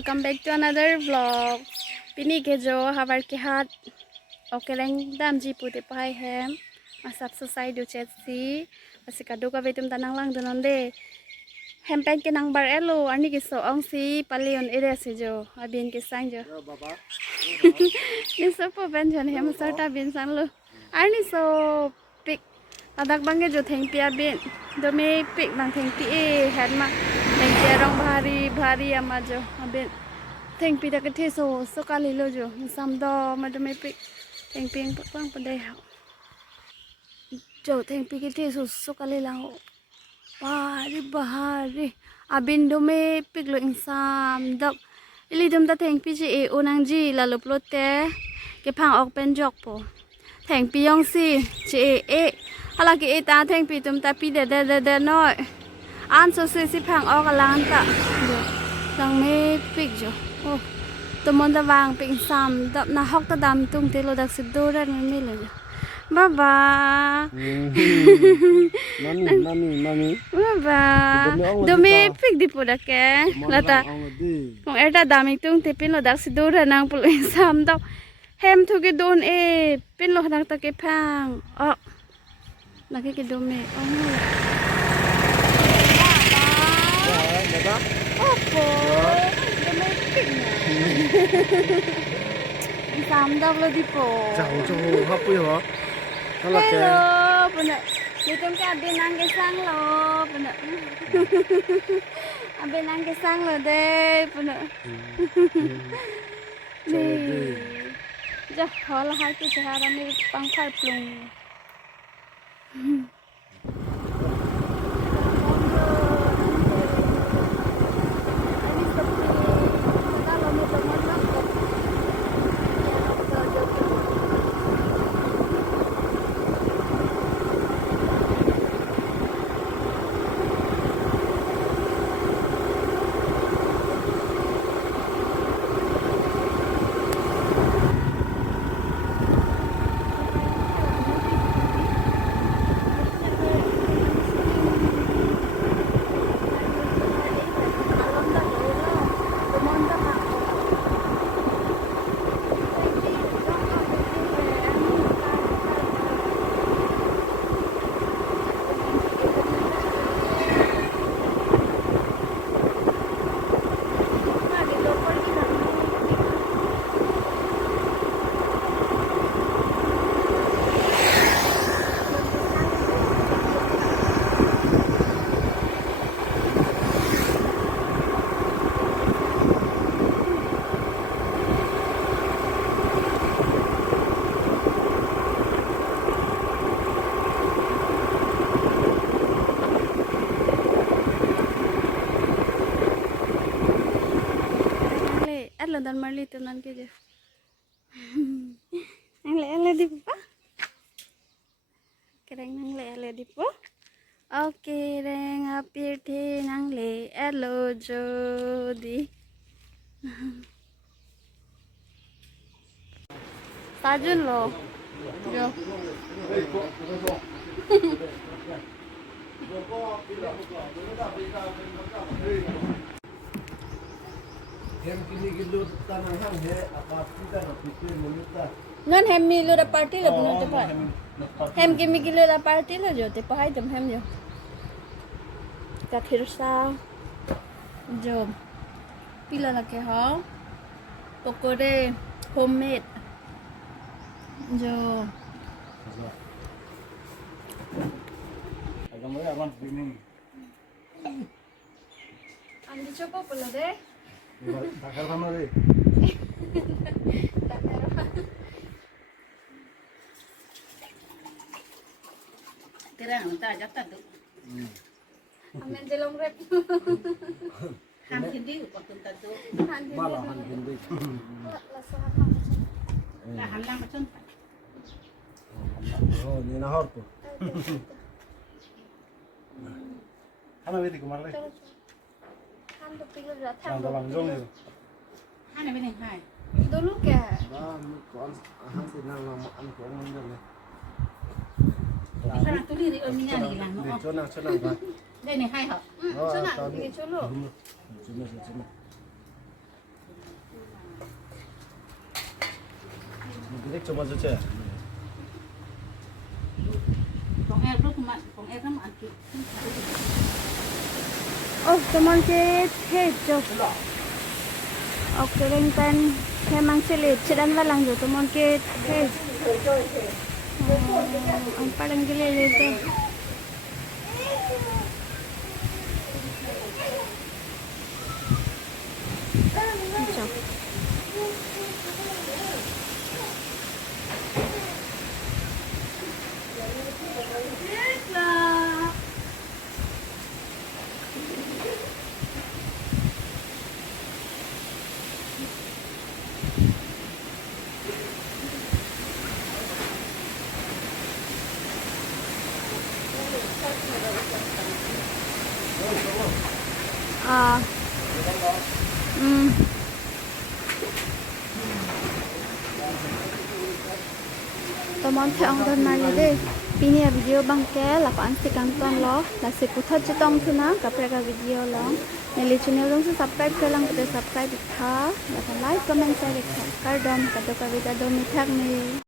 Welcome back to another vlog. Pini ke jo Havarkehat kereng dam ji pute pai hem. Masap selesai do chat si. Masih kado ka betum tanang lang donon de. Hem pen ke nang bar elo ani ke so ong si palion ere se jo. Abin ke sang jo. Yo baba. Ni so po ben jon hem sarta bin sang lo. Ani so pik adak bangge jo theng pia bin. Do me pik bang theng pi e head ma. Theng pia rong bhari ama jo. Abin theng pi da ke the so kali lo jo. Sam do ma do me pik theng ping pang pandai ha. Jo theng pi ke the so kali lang. Bahari abin do me pik lo insam dak ili dum ta theng pi ji e onang ji la lo plote ke phang ok pen jok po theng pi yong si ji e hala ke e ta theng pi tum ta pi de noi an so si phang ok alang ta dang me pik jo oh to mon da wang pik sam dap na hok ta dam tung te lo dak si do ran me le jo baba Mami. baba do me pik di po dak ke lata kung erta dami tung te pin lo dak si do ran nang pulo sam dok hem thu ke don e pin lo dak ta ke phang oh lagi ke do me oh Baba. opo do me pik na sam dok lo di po Jauh happy ho. Kalau ke. hello puna di tum ke abin nang ke sang lo puna abin nang ke sang lo de puna ni ja hola hai ke jahara me pangkhar plung dan marli tenan ke je nang le di pa kereng nang le di po oke reng apir the nang le elo jodi sajun lo jo Hem kini gilut tanang hang he apa kita nak pikir meminta. ngan hem mi lo da party lo puno te pa hem ki mi ki lo da party lo jo te pa hai tum hem jo ka phir sa jo pila la ke ha pokore homemade jo Agam mo awan begini. andi chopo pula de Takar mana re? Kereng tak jatuh tu. amen jelong rep Han hindi ko tunta tu. Malah han hindi. Dah halang macam. Oh, ni nahor tu. Hana beti kumar le. han to pilo da Yang dalam jong ni. Han ni benih hai. dulu ke Ah, ni kon han sinang nama an ko ngon ni. Di sana tu diri omina ni lah. Di chona ba. Đây này hai hộp. chona ni cholo Chona. Ini cuma saja. Kong air lu kumat, kong air kan mati. Oh, teman ke jok. Oke, ringpen memang sulit. Sedang lalang tu teman ke ang parang gilid ito. Jok. Teman theo ông thân này đi, pini video bang ke, là anh sẽ căng toàn lo, là sẽ cụ thật trong thứ nào, gặp ra video lo, nên lịch channel dong subscribe ke lang kita subscribe ha, là like comment share kedam, kata video domi thak ni.